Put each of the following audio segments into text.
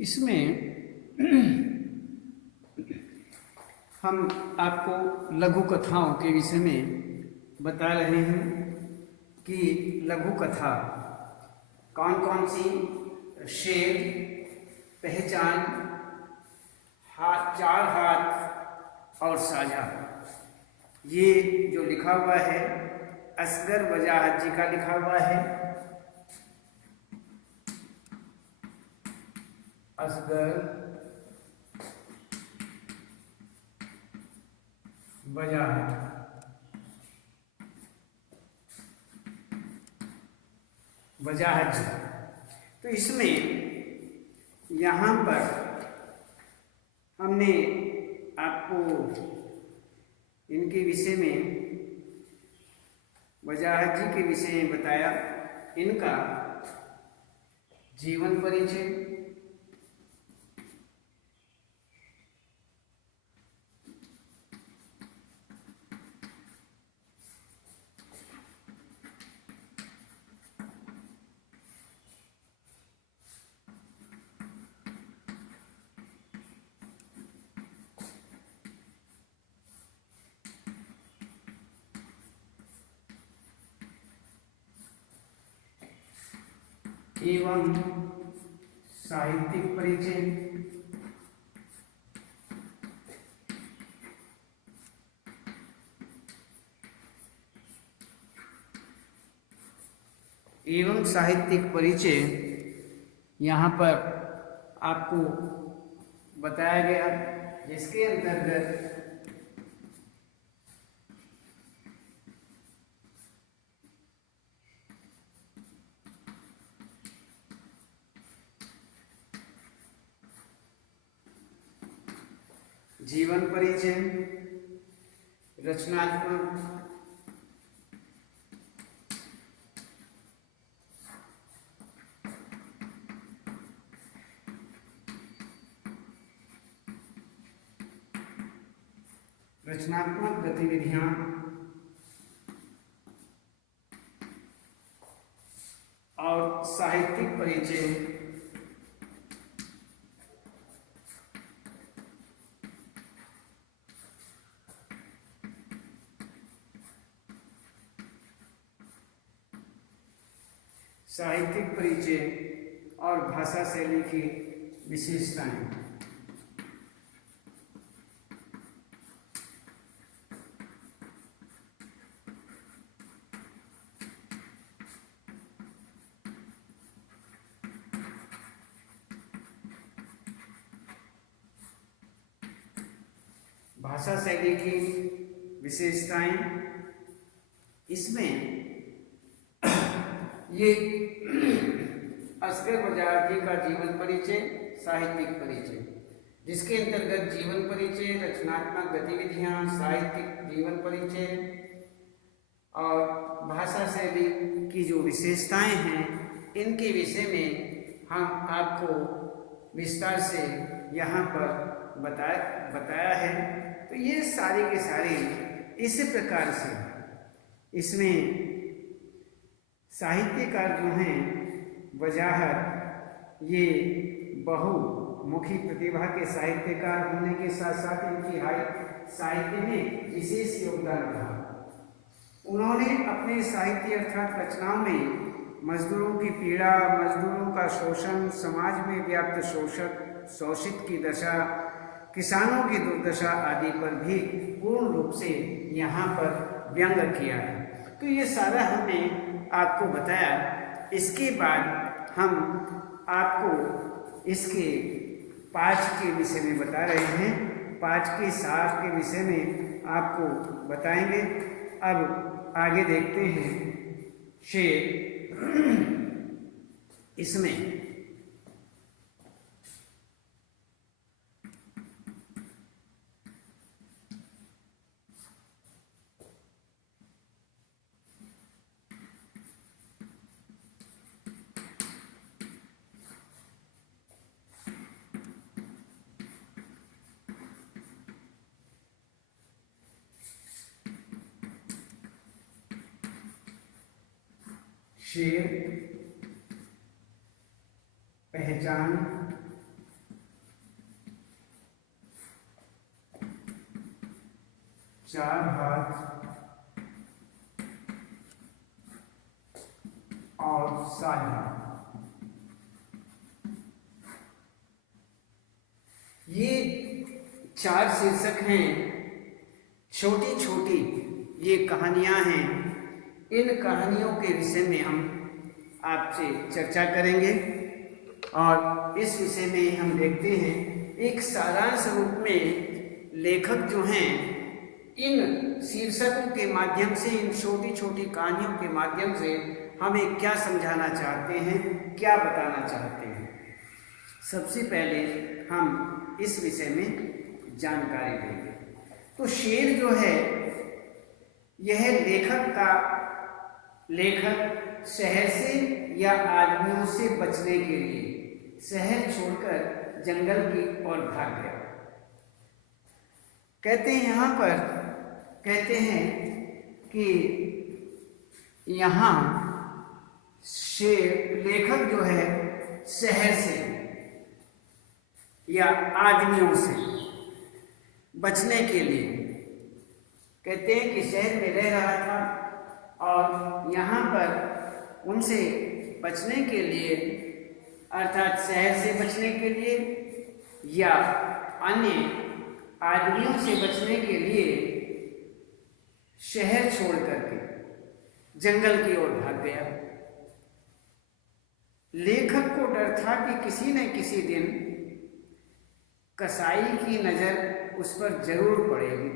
इसमें हम आपको लघु कथाओं के विषय में बता रहे हैं कि लघु कथा कौन कौन सी, शेर, पहचान, हाथ, चार हाथ और साझा। ये जो लिखा हुआ है असगर वजाहत जी का लिखा हुआ है। असगर वजाहत जी। तो इसमें यहाँ पर हमने आपको इनके विषय में, वजाहत जी के विषय में बताया, इनका जीवन परिचय, एवं साहित्यिक परिचय, एवं साहित्यिक परिचय यहाँ पर आपको बताया गया, जिसके अंतर्गत जीवन परिचय, रचनात्मक, गतिविधियां और साहित्यिक परिचय और भाषा शैली की विशेषताएं। भाषा शैली की विशेषताएं, इसमें ये असगर वजाहत जी का जीवन परिचय, साहित्यिक परिचय, जिसके अंतर्गत जीवन परिचय, रचनात्मक गतिविधियां, साहित्यिक जीवन परिचय और भाषा शैली की जो विशेषताएं हैं, इनके विषय में हम आपको विस्तार से यहाँ पर बताया है। तो ये सारे के सारे इसी प्रकार से, इसमें साहित्यकार जो हैं वजाहत, ये बहुमुखी प्रतिभा के साहित्यकार होने के साथ साथ इनकी साहित्य में विशेष योगदान रहा। उन्होंने अपने साहित्य अर्थात रचनाओं में मजदूरों की पीड़ा, मजदूरों का शोषण, समाज में व्याप्त शोषित की दशा, किसानों की दुर्दशा आदि पर भी पूर्ण रूप से यहाँ पर व्यंग किया है। तो ये सारा हमने आपको बताया। इसके बाद हम आपको इसके पाठ के विषय में बता रहे हैं, पाठ के सार के विषय में आपको बताएंगे। अब आगे देखते हैं शेर। इसमें शेर, पहचान, 4 हाथ और साझा। ये 4 शीर्षक हैं, छोटी छोटी ये कहानियां हैं। इन कहानियों के विषय में हम आपसे चर्चा करेंगे और इस विषय में हम देखते हैं एक सारांश रूप में लेखक जो हैं इन शीर्षकों के माध्यम से, इन छोटी छोटी कहानियों के माध्यम से हमें क्या समझाना चाहते हैं, क्या बताना चाहते हैं। सबसे पहले हम इस विषय में जानकारी देंगे। तो शेर जो है यह लेखक शहर से या आदमियों से बचने के लिए शहर छोड़कर जंगल की ओर भाग गया। कहते हैं यहाँ पर, कहते हैं कि यहाँ लेखक जो है शहर से या आदमियों से बचने के लिए, कहते हैं कि शहर में रह रहा था और यहाँ पर उनसे बचने के लिए, अर्थात शहर से बचने के लिए या अन्य आदमियों से बचने के लिए शहर छोड़ करके जंगल की ओर भाग गया। लेखक को डर था कि किसी न किसी दिन कसाई की नजर उस पर जरूर पड़ेगी।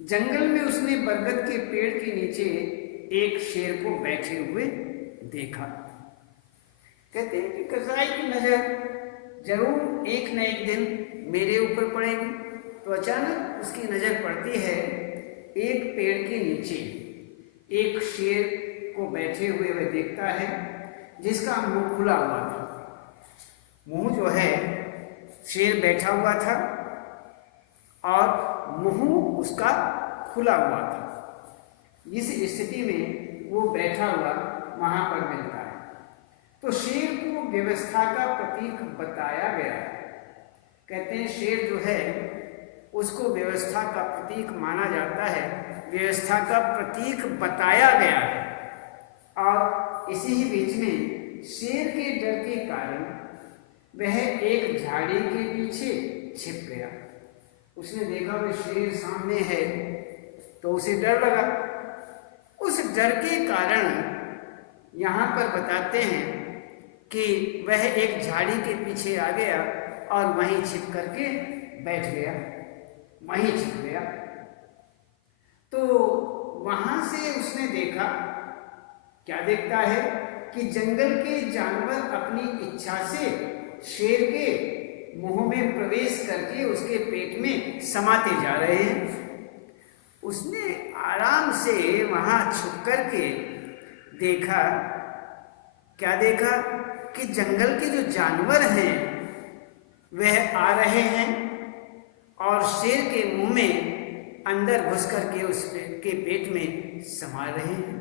जंगल में उसने बरगद के पेड़ के नीचे एक शेर को बैठे हुए देखा। कहते हैं कि कसाई की नजर जरूर एक न एक दिन मेरे ऊपर पड़ेगी। तो अचानक उसकी नजर पड़ती है एक पेड़ के नीचे एक शेर को बैठे हुए वह देखता है, जिसका मुंह खुला हुआ था। मुंह जो है, शेर बैठा हुआ था और मुंह उसका खुला हुआ था। इस स्थिति में वो बैठा हुआ वहां पर मिलता है। तो शेर को व्यवस्था का प्रतीक बताया गया है। कहते हैं शेर जो है उसको व्यवस्था का प्रतीक माना जाता है, व्यवस्था का प्रतीक बताया गया है। और इसी ही बीच में शेर के डर के कारण वह एक झाड़ी के पीछे छिप गया। उसने देखा वह शेर सामने है तो उसे डर लगा। उस डर के कारण यहाँ पर बताते हैं कि वह एक झाड़ी के पीछे आ गया और वहीं छिप करके बैठ गया, वहीं छिप गया। तो वहां से उसने देखा, क्या देखता है कि जंगल के जानवर अपनी इच्छा से शेर के मुंह में प्रवेश करके उसके पेट में समाते जा रहे हैं। उसने आराम से वहां छुप करके देखा, क्या देखा कि जंगल के जो जानवर हैं वह आ रहे हैं और शेर के मुंह में अंदर घुस करके उसके पेट में समा रहे हैं,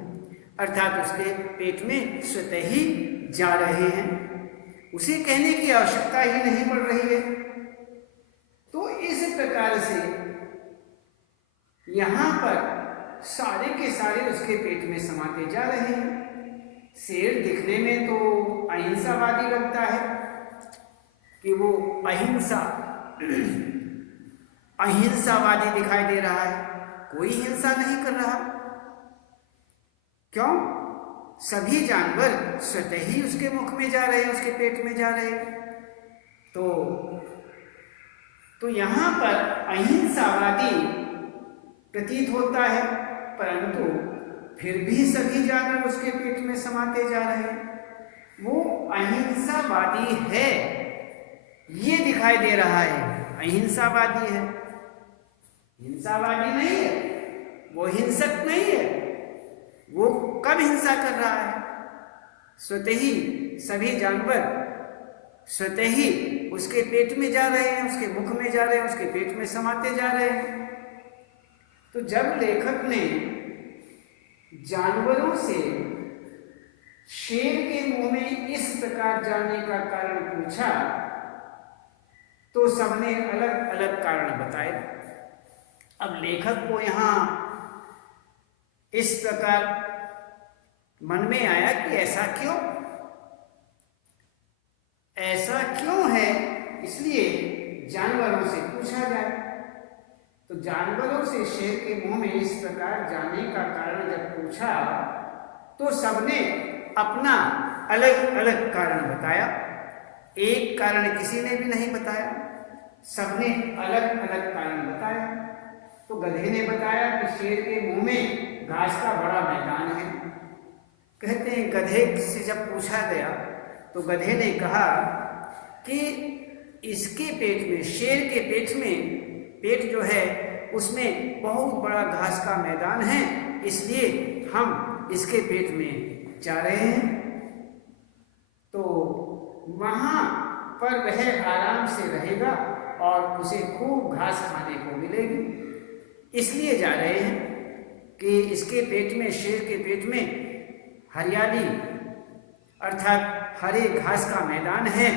अर्थात उसके पेट में स्वतः ही जा रहे हैं। उसे कहने की आवश्यकता ही नहीं पड़ रही है। तो इस प्रकार से यहां पर सारे के सारे उसके पेट में समाते जा रहे हैं। शेर दिखने में तो अहिंसावादी लगता है कि वो अहिंसावादी दिखाई दे रहा है, कोई हिंसा नहीं कर रहा। क्यों? सभी जानवर स्वतः ही उसके मुख में जा रहे हैं, उसके पेट में जा रहे हैं। तो यहां पर अहिंसावादी प्रतीत होता है, परंतु फिर भी सभी जानवर उसके पेट में समाते जा रहे हैं। वो अहिंसावादी है ये दिखाई दे रहा है, अहिंसावादी है, हिंसावादी नहीं है, वो हिंसक नहीं है। वो कब हिंसा कर रहा है? स्वतः ही सभी जानवर स्वतः ही उसके पेट में जा रहे हैं, उसके मुख में जा रहे हैं, उसके पेट में समाते जा रहे हैं। तो जब लेखक ने जानवरों से शेर के मुंह में इस प्रकार जाने का कारण पूछा तो सबने अलग अलग कारण बताए। अब लेखक को यहाँ इस प्रकार मन में आया कि ऐसा क्यों है, इसलिए जानवरों से पूछा जाए। तो जानवरों से शेर के मुंह में इस प्रकार जाने का कारण जब पूछा तो सबने अपना अलग अलग कारण बताया। एक कारण किसी ने भी नहीं बताया, सबने अलग अलग कारण बताया। तो गधे ने बताया कि शेर के मुंह में घास का बड़ा मैदान है। कहते हैं गधे से जब पूछा गया तो गधे ने कहा कि इसके पेट में, शेर के पेट जो है उसमें बहुत बड़ा घास का मैदान है, इसलिए हम इसके पेट में जा रहे हैं। तो वहाँ पर वह आराम से रहेगा और उसे खूब घास खाने को मिलेगी, इसलिए जा रहे हैं कि इसके पेट में, शेर के पेट में हरियाली अर्थात हरे घास का मैदान है,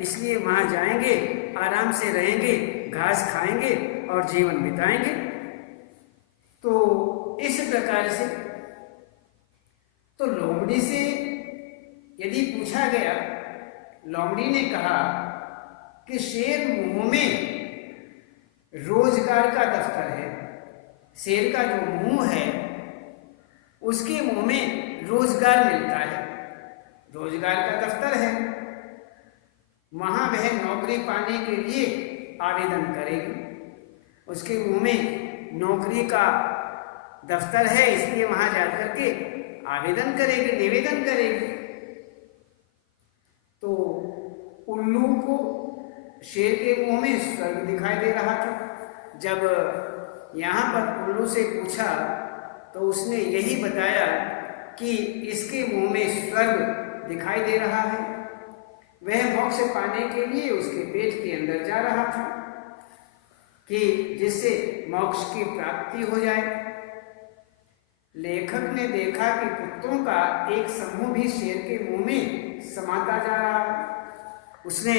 इसलिए वहाँ जाएंगे, आराम से रहेंगे, घास खाएंगे और जीवन बिताएंगे। तो इस प्रकार से तो लोमड़ी से यदि पूछा गया, लोमड़ी ने कहा कि शेर मुंह में रोजगार का दफ्तर है। शेर का जो मुंह है उसके मुंह में रोजगार मिलता है, रोजगार का दफ्तर है, वहां वह नौकरी पाने के लिए आवेदन करेगी। उसके मुंह में नौकरी का दफ्तर है, इसलिए वहां जाकर के आवेदन करेगी, निवेदन करेगी। तो उल्लू को शेर के मुंह में स्वर्ग दिखाई दे रहा था। जब यहाँ पर उल्लू से पूछा तो उसने यही बताया कि इसके मुंह में स्वर्ग दिखाई दे रहा है। वह मोक्ष पाने के लिए उसके पेट के अंदर जा रहा था कि जिससे मोक्ष की प्राप्ति हो जाए। लेखक ने देखा कि कुत्तों का एक समूह भी शेर के मुंह में समाता जा रहा है। उसने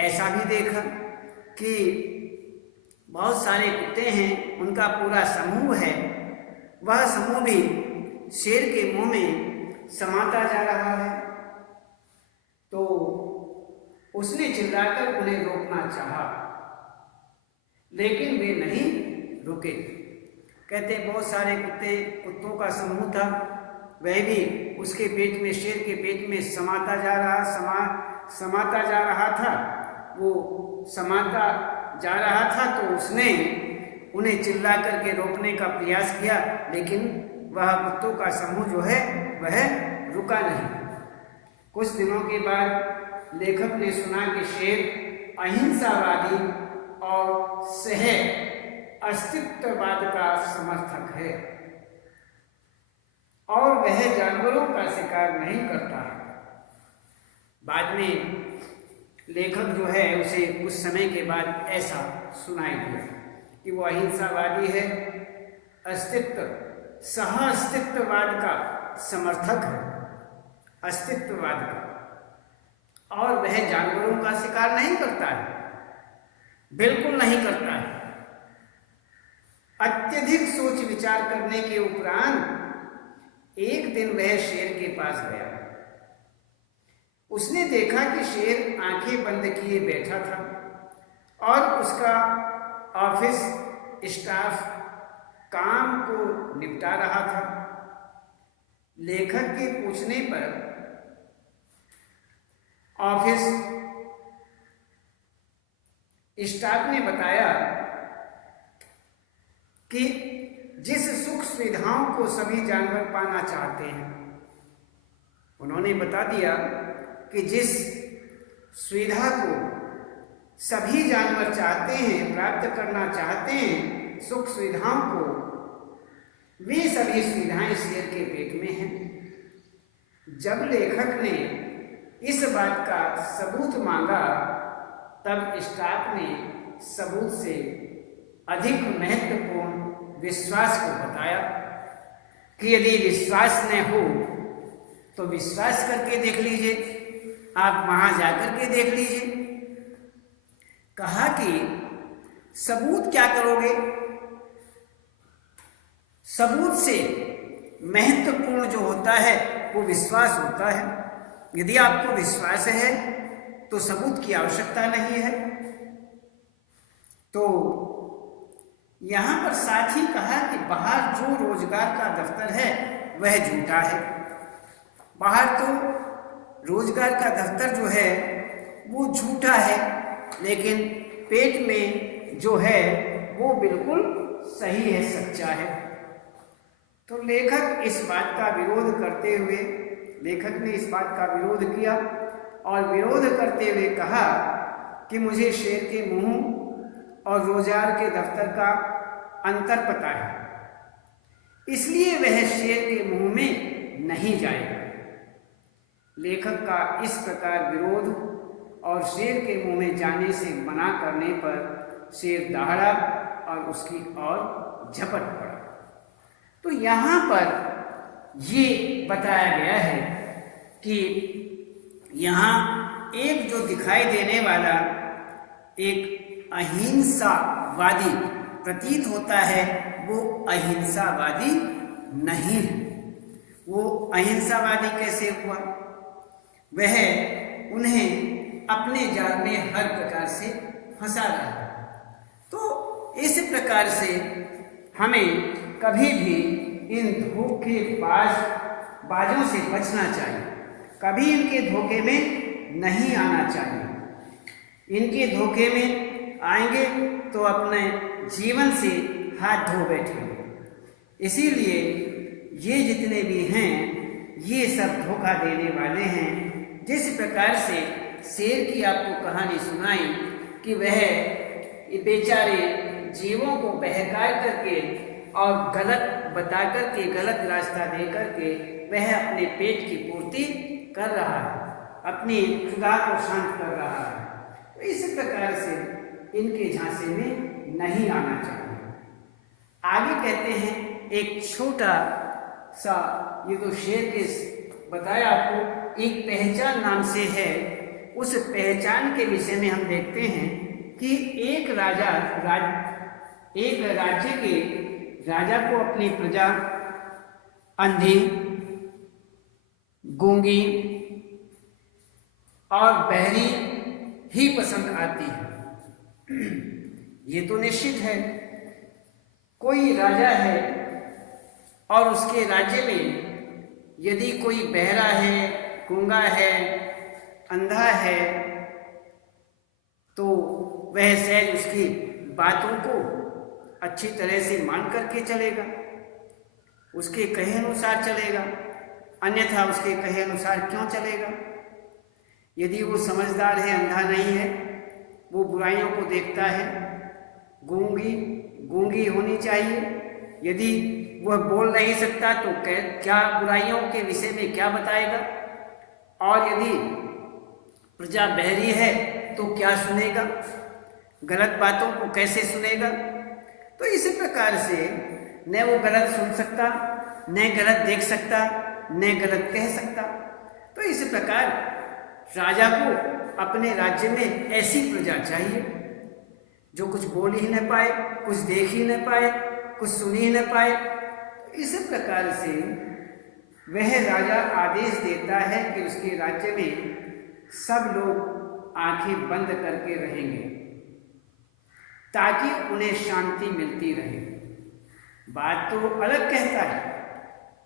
ऐसा भी देखा कि बहुत सारे कुत्ते हैं, उनका पूरा समूह है, वह समूह भी शेर के मुंह में समाता जा रहा है। तो उसने चिल्लाकर उन्हें रोकना चाहा, लेकिन वे नहीं रुके। कहते बहुत सारे कुत्तों का समूह था, वह भी उसके पेट में, शेर के पेट में समाता जा रहा था। वो समाता जा रहा था तो उसने उन्हें चिल्ला करके रोकने का प्रयास किया, लेकिन वह कुत्तों का समूह जो है वह रुका नहीं। कुछ दिनों के बाद लेखक ने सुना कि शेर अहिंसावादी और सह अस्तित्ववाद का समर्थक है और वह जानवरों का शिकार नहीं करता है। बाद में लेखक जो है उसे कुछ समय के बाद ऐसा सुनाई दिया कि वो अहिंसावादी है, सह अस्तित्ववाद का समर्थक है, अस्तित्ववाद का, और वह जानवरों का शिकार नहीं करता है, बिल्कुल नहीं करता है। अत्यधिक सोच विचार करने के उपरांत एक दिन वह शेर के पास गया। उसने देखा कि शेर आंखें बंद किए बैठा था और उसका ऑफिस स्टाफ काम को निपटा रहा था। लेखक के पूछने पर ऑफिस स्टाफ ने बताया कि जिस सुख सुविधाओं को सभी जानवर पाना चाहते हैं, उन्होंने बता दिया कि जिस सुविधा को सभी जानवर चाहते हैं, प्राप्त करना चाहते हैं, सुख सुविधाओं को, वे सभी सुविधाएं शेर के पेट में हैं। जब लेखक ने इस बात का सबूत मांगा, तब स्टाफ ने सबूत से अधिक महत्वपूर्ण विश्वास को बताया कि यदि विश्वास न हो तो विश्वास करके देख लीजिए, आप वहां जाकर के देख लीजिए। कहा कि सबूत क्या करोगे? सबूत से महत्वपूर्ण जो होता है वो विश्वास होता है। यदि आपको विश्वास है तो सबूत की आवश्यकता नहीं है। तो यहाँ पर साथ ही कहा कि बाहर जो रोजगार का दफ्तर है वह झूठा है। बाहर तो रोजगार का दफ्तर जो है वो झूठा है, लेकिन पेट में जो है वो बिल्कुल सही है, सच्चा है। तो लेखक इस बात का विरोध करते हुए, लेखक ने इस बात का विरोध किया और विरोध करते हुए कहा कि मुझे शेर के मुंह और रोजगार के दफ्तर का अंतर पता है, इसलिए वह शेर के मुंह में नहीं जाएगा। लेखक का इस प्रकार विरोध और शेर के मुंह में जाने से मना करने पर शेर दहाड़ा और उसकी ओर झपट पड़ा। तो यहाँ पर ये बताया गया है कि यहाँ एक जो दिखाई देने वाला एक अहिंसावादी प्रतीत होता है वो अहिंसावादी नहीं है। वो अहिंसावादी कैसे हुआ? वह उन्हें अपने जाल में हर प्रकार से फंसा रहा है। तो इस प्रकार से हमें कभी भी इन धोखेबाजों से बचना चाहिए। कभी इनके धोखे में नहीं आना चाहिए। इनके धोखे में आएंगे तो अपने जीवन से हाथ धो बैठेंगे। इसीलिए ये जितने भी हैं ये सब धोखा देने वाले हैं। जिस प्रकार से शेर की आपको कहानी सुनाई कि वह बेचारे जीवों को बहका करके और गलत बता करके, गलत रास्ता दे करके वह अपने पेट की पूर्ति कर रहा है, अपनी खुदा को शांत कर रहा है। तो इस प्रकार से इनके झांसे में नहीं आना चाहिए। आगे कहते हैं एक छोटा सा, ये तो शेर के बताया आपको, एक पहचान नाम से है। उस पहचान के विषय में हम देखते हैं कि एक राज्य के राजा को अपनी प्रजा अंधी, गूंगी और बहरी ही पसंद आती है। ये तो निश्चित है। कोई राजा है और उसके राज्य में यदि कोई बहरा है, गूंगा है, अंधा है, तो वह सहज उसकी बातों को अच्छी तरह से मान करके चलेगा, उसके कहे अनुसार चलेगा, अन्यथा उसके कहे अनुसार क्यों चलेगा? यदि वो समझदार है, अंधा नहीं है, वो बुराइयों को देखता है, गूंगी होनी चाहिए। यदि वह बोल नहीं सकता तो क्या बुराइयों के विषय में क्या बताएगा? और यदि प्रजा बहरी है तो क्या सुनेगा? गलत बातों को कैसे सुनेगा? तो इसी प्रकार से न वो गलत सुन सकता, न गलत देख सकता, न गलत कह सकता। तो इस प्रकार राजा को अपने राज्य में ऐसी प्रजा चाहिए जो कुछ बोल ही न पाए, कुछ देख ही न पाए, कुछ सुन ही न पाए। इस प्रकार से वह राजा आदेश देता है कि उसके राज्य में सब लोग आंखें बंद करके रहेंगे ताकि उन्हें शांति मिलती रहे। बात तो अलग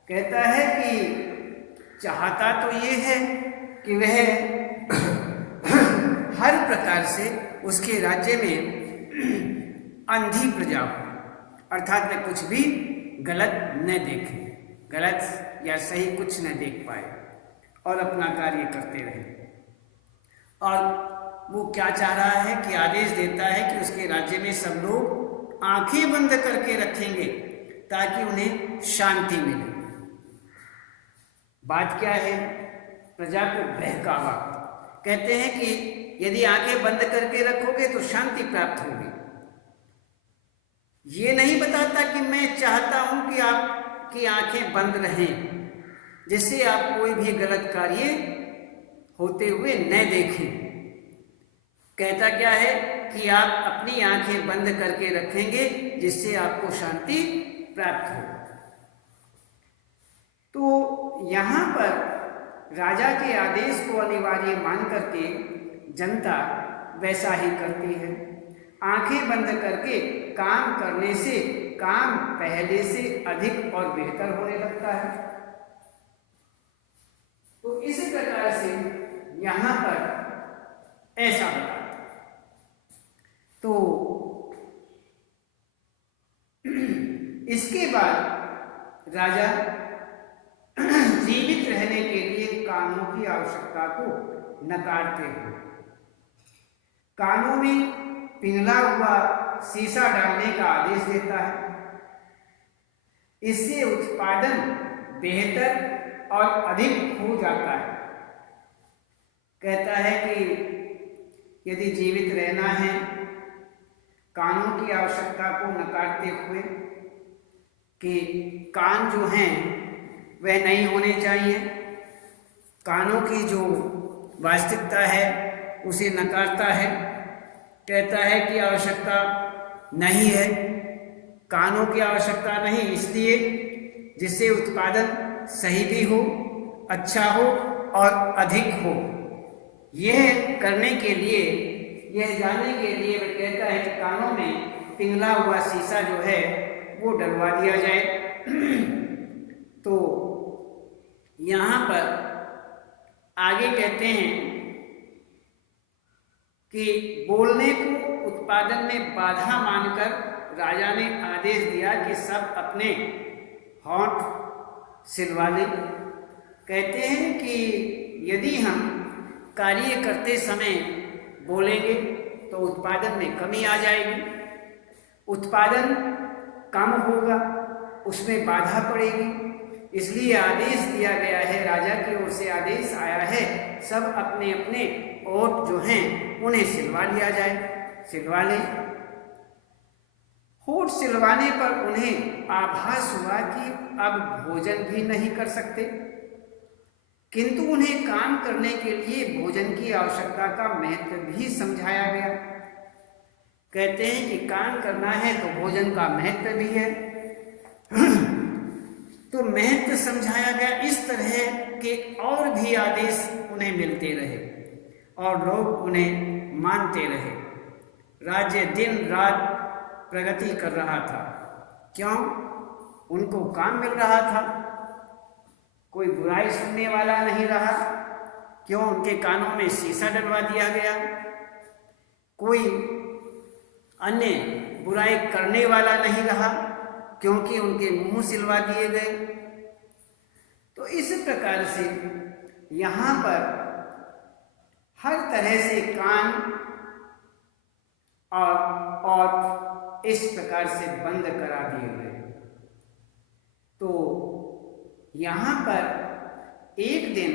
कहता है कि चाहता तो ये है कि वह हर प्रकार से उसके राज्य में अंधी प्रजा हो, अर्थात वह कुछ भी गलत न देखे, गलत या सही कुछ न देख पाए और अपना कार्य करते रहे। और वो क्या चाह रहा है कि आदेश देता है कि उसके राज्य में सब लोग आंखें बंद करके रखेंगे ताकि उन्हें शांति मिले। बात क्या है? प्रजा को बहकावा। कहते हैं कि यदि आंखें बंद करके रखोगे तो शांति प्राप्त होगी। ये नहीं बताता कि मैं चाहता हूं कि आपकी आंखें बंद रहें जिससे आप कोई भी गलत कार्य होते हुए न देखें। कहता क्या है कि आप अपनी आंखें बंद करके रखेंगे जिससे आपको शांति प्राप्त हो। तो यहाँ पर राजा के आदेश को अनिवार्य मान करके जनता वैसा ही करती है। आंखें बंद करके काम करने से काम पहले से अधिक और बेहतर होने लगता है। तो इस प्रकार से यहाँ पर ऐसा होता है। तो इसके बाद राजा जीवित रहने के लिए कानों की आवश्यकता को नकारते हैं। कानों में पिघला हुआ शीशा डालने का आदेश देता है। इससे उत्पादन बेहतर और अधिक हो जाता है। कहता है कि यदि जीवित रहना है, कानों की आवश्यकता को नकारते हुए कि कान जो हैं वह नहीं होने चाहिए, कानों की जो वास्तविकता है उसे नकारता है। कहता है कि आवश्यकता नहीं है, कानों की आवश्यकता नहीं, इसलिए जिससे उत्पादन सही भी हो, अच्छा हो और अधिक हो। यह करने के लिए, यह जानने के लिए वह कहता है कि कानों में पिघला हुआ शीशा जो है वो डलवा दिया जाए। तो यहाँ पर आगे कहते हैं कि बोलने को उत्पादन में बाधा मानकर राजा ने आदेश दिया कि सब अपने होंठ सिलवा लें। कहते हैं कि यदि हम कार्य करते समय बोलेंगे तो उत्पादन में कमी आ जाएगी, उत्पादन कम होगा, उसमें बाधा पड़ेगी। इसलिए आदेश दिया गया है, राजा की ओर से आदेश आया है, सब अपने अपने ओंठ जो हैं उन्हें सिलवा लिया जाए, सिलवा लें। होंठ सिलवाने पर उन्हें आभास हुआ कि अब भोजन भी नहीं कर सकते, किंतु उन्हें काम करने के लिए भोजन की आवश्यकता का महत्व भी समझाया गया। कहते हैं कि काम करना है तो भोजन का महत्व भी है। तो महत्व समझाया गया। इस तरह के और भी आदेश उन्हें मिलते रहे और लोग उन्हें मानते रहे। राज्य दिन रात प्रगति कर रहा था। क्यों? उनको काम मिल रहा था, कोई बुराई सुनने वाला नहीं रहा। क्यों? उनके कानों में शीशा डलवा दिया गया, कोई अन्य बुराई करने वाला नहीं रहा, क्योंकि उनके मुंह सिलवा दिए गए। तो इस प्रकार से यहाँ पर हर तरह से कान और इस प्रकार से बंद करा दिए गए। तो यहाँ पर एक दिन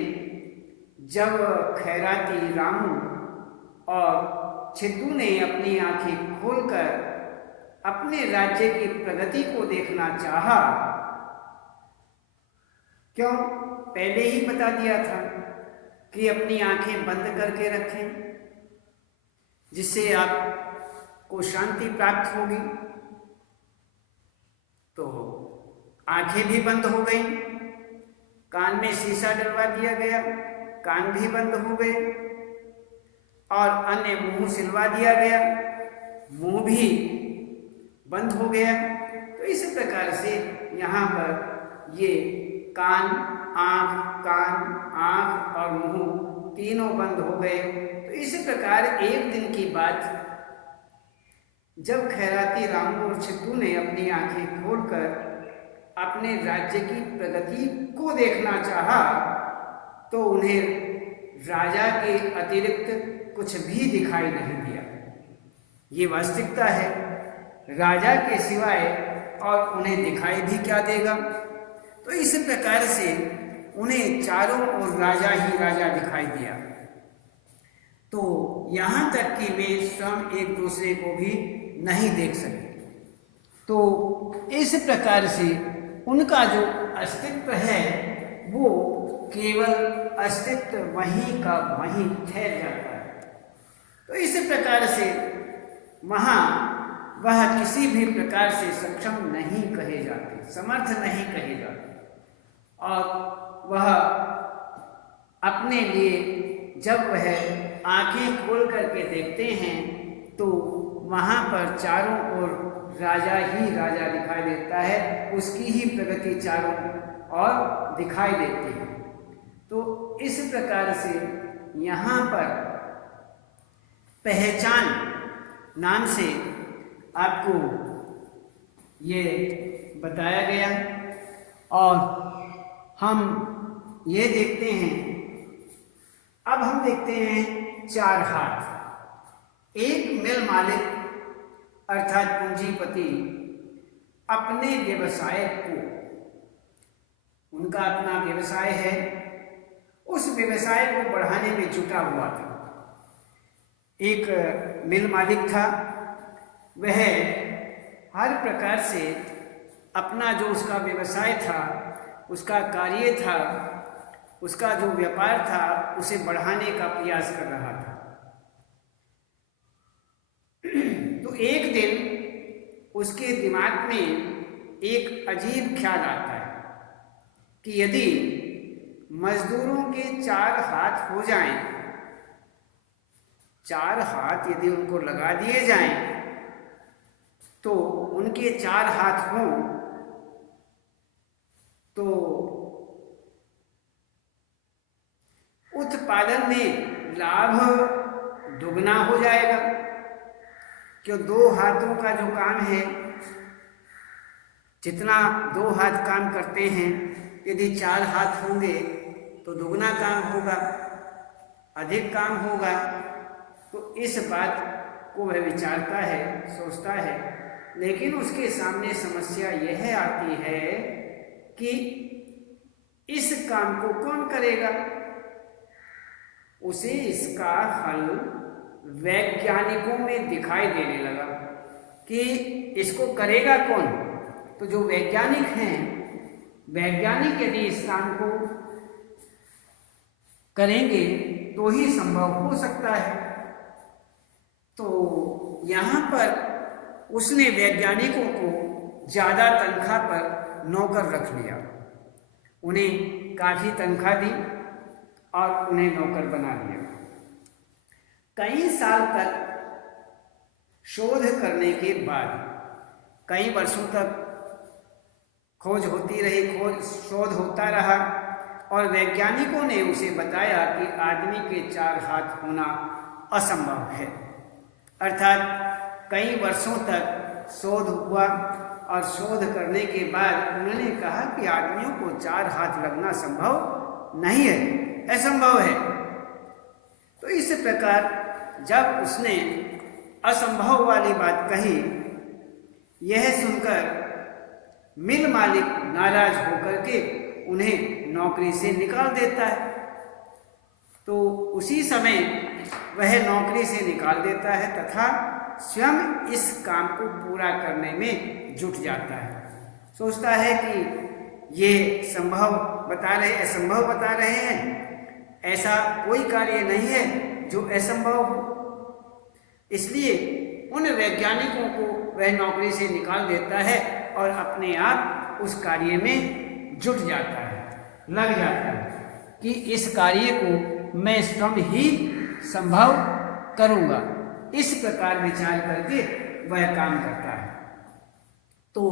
जब खैराती रामू और छिद्दू ने अपनी आंखें खोलकर अपने राज्य की प्रगति को देखना चाहा, क्यों? पहले ही बता दिया था कि अपनी आंखें बंद करके रखें, जिससे आपको शांति प्राप्त होगी। तो आंखें भी बंद हो गई, कान में शीशा डलवा दिया गया, कान भी बंद हो गए और अन्य मुंह सिलवा दिया गया, मुंह भी बंद हो गया। तो इस प्रकार से यहाँ पर ये कान, आँख और मुंह तीनों बंद हो गए। तो इस प्रकार एक दिन की बात, जब खैराती रामू और छिद्दू ने अपनी आंखें खोलकर अपने राज्य की प्रगति को देखना चाहा, तो उन्हें राजा के अतिरिक्त कुछ भी दिखाई नहीं दिया। ये वास्तविकता है, राजा के सिवाय और उन्हें दिखाई भी क्या देगा। तो इस प्रकार से उन्हें चारों ओर राजा ही राजा दिखाई दिया। तो यहाँ तक कि वे स्वयं एक दूसरे को भी नहीं देख सके। तो इस प्रकार से उनका जो अस्तित्व है वो केवल अस्तित्व वहीं का वहीं ठहर जाता है। तो इस प्रकार से वहाँ वह किसी भी प्रकार से सक्षम नहीं कहे जाते, समर्थ नहीं कहे जाते। और वह अपने लिए जब वह आंखें खोल करके देखते हैं तो वहाँ पर चारों ओर राजा ही राजा दिखाई देता है, उसकी ही प्रगति चारों ओर दिखाई देती है। तो इस प्रकार से यहाँ पर पहचान नाम से आपको ये बताया गया। और हम ये देखते हैं, अब हम देखते हैं चार हाथ। एक मिल मालिक अर्थात पूंजीपति अपने व्यवसाय को, उनका अपना व्यवसाय है, उस व्यवसाय को बढ़ाने में जुटा हुआ था। एक मिल मालिक था, वह हर प्रकार से अपना जो उसका व्यवसाय था, उसका कार्य था, उसका जो व्यापार था, उसे बढ़ाने का प्रयास कर रहा था। तो एक दिन उसके दिमाग में एक अजीब ख्याल आता है कि यदि मजदूरों के चार हाथ हो जाएं, चार हाथ यदि उनको लगा दिए जाएं, तो उनके चार हाथ हों तो उत्पादन में लाभ दुगना हो जाएगा। क्यों, दो हाथों का जो काम है, जितना दो हाथ काम करते हैं, यदि चार हाथ होंगे तो दुगना काम होगा, अधिक काम होगा। तो इस बात को वह विचारता है, सोचता है, लेकिन उसके सामने समस्या यह आती है कि इस काम को कौन करेगा। उसे इसका हल वैज्ञानिकों में दिखाई देने लगा कि इसको करेगा कौन। तो जो वैज्ञानिक हैं, वैज्ञानिक यदि इस काम को करेंगे तो ही संभव हो सकता है। तो यहाँ पर उसने वैज्ञानिकों को ज़्यादा तनख्वाह पर नौकर रख लिया, उन्हें काफ़ी तनख्वाह दी और उन्हें नौकर बना लिया। कई साल तक शोध करने के बाद, कई वर्षों तक खोज होती रही, शोध होता रहा और वैज्ञानिकों ने उसे बताया कि आदमी के चार हाथ होना असंभव है। अर्थात कई वर्षों तक शोध हुआ और शोध करने के बाद उन्होंने कहा कि आदमियों को चार हाथ लगना संभव नहीं है, असंभव है। तो इस प्रकार जब उसने असंभव वाली बात कही, यह सुनकर मिल मालिक नाराज होकर के उन्हें नौकरी से निकाल देता है। तो उसी समय वह नौकरी से निकाल देता है तथा स्वयं इस काम को पूरा करने में जुट जाता है। सोचता है कि ये संभव बता रहे, असंभव बता रहे हैं, ऐसा कोई कार्य नहीं है जो असंभव हो। इसलिए उन वैज्ञानिकों को वह नौकरी से निकाल देता है और अपने आप उस कार्य में जुट जाता है, लग जाता है कि इस कार्य को मैं स्वयं ही संभव करूँगा। इस प्रकार विचार करके वह काम करता है। तो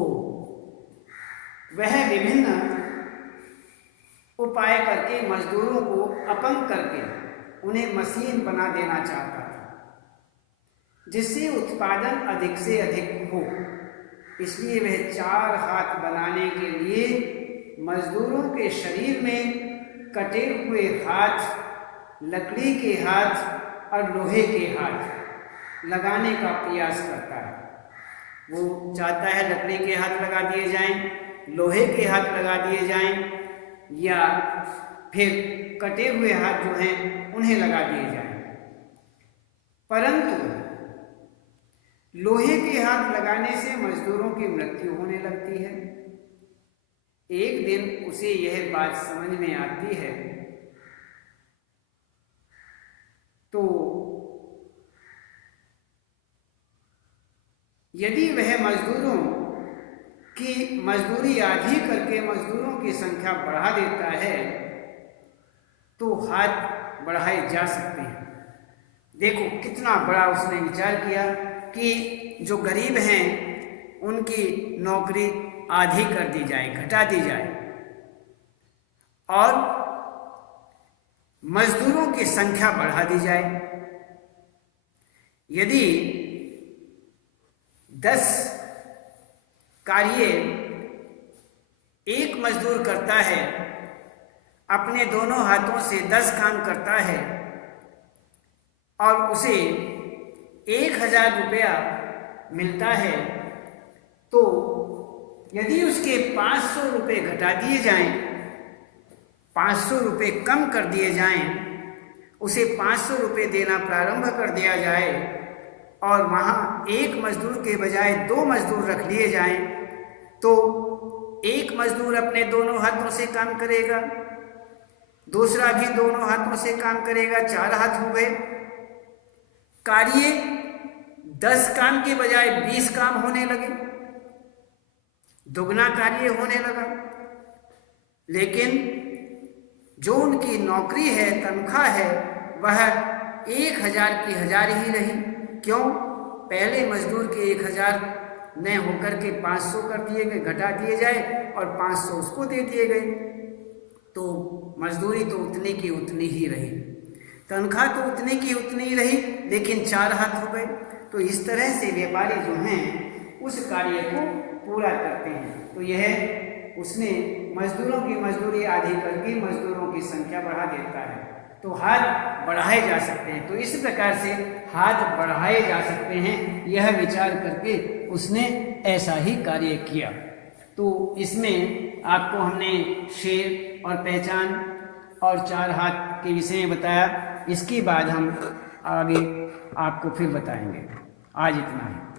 वह विभिन्न उपाय करके मजदूरों को अपंग करके उन्हें मशीन बना देना चाहता था, जिससे उत्पादन अधिक से अधिक हो। इसलिए वह चार हाथ बनाने के लिए मजदूरों के शरीर में कटे हुए हाथ, लकड़ी के हाथ और लोहे के हाथ लगाने का प्रयास करता है। वो चाहता है लकड़ी के हाथ लगा दिए जाएं, लोहे के हाथ लगा दिए जाएं, या फिर कटे हुए हाथ जो हैं उन्हें लगा दिए जाएं। परंतु लोहे के हाथ लगाने से मजदूरों की मृत्यु होने लगती है। एक दिन उसे यह बात समझ में आती है, तो यदि वह मजदूरों कि मजदूरी आधी करके मजदूरों की संख्या बढ़ा देता है तो हाथ बढ़ाए जा सकते हैं। देखो कितना बड़ा उसने विचार किया कि जो गरीब हैं उनकी नौकरी आधी कर दी जाए, घटा दी जाए और मजदूरों की संख्या बढ़ा दी जाए। यदि 10 कार्य एक मजदूर करता है, अपने दोनों हाथों से 10 काम करता है और उसे 1000 रुपया मिलता है, तो यदि उसके 500 रुपये घटा दिए जाएं, 500 रुपये कम कर दिए जाएं, उसे 500 रुपये देना प्रारंभ कर दिया जाए और वहाँ एक मजदूर के बजाय 2 मजदूर रख लिए जाएं, तो एक मजदूर अपने दोनों हाथों से काम करेगा, दूसरा भी दोनों हाथों से काम करेगा, 4 हाथ हो गए। कार्य 10 काम के बजाय 20 काम होने लगे, दुगना कार्य होने लगा। लेकिन जो उनकी नौकरी है, तनख्वाह है, वह 1000 की 1000 ही रही। क्यों? पहले मजदूर के 1000 न होकर के 500 कर दिए गए, घटा दिए जाए और 500 उसको दे दिए गए, तो मजदूरी तो उतनी की उतनी ही रही, तनख्वाह तो उतनी की उतनी ही रही, लेकिन 4 हाथ हो गए। तो इस तरह से व्यापारी जो हैं उस कार्य को पूरा करते हैं। तो यह उसने मजदूरों की मजदूरी आधी करके मजदूरों की संख्या बढ़ा देता है, तो हाथ बढ़ाए जा सकते हैं। तो इस प्रकार से हाथ बढ़ाए जा सकते हैं, यह विचार करके उसने ऐसा ही कार्य किया। तो इसमें आपको हमने शेर और पहचान और 4 हाथ के विषय में बताया। इसके बाद हम आगे आपको फिर बताएंगे। आज इतना है।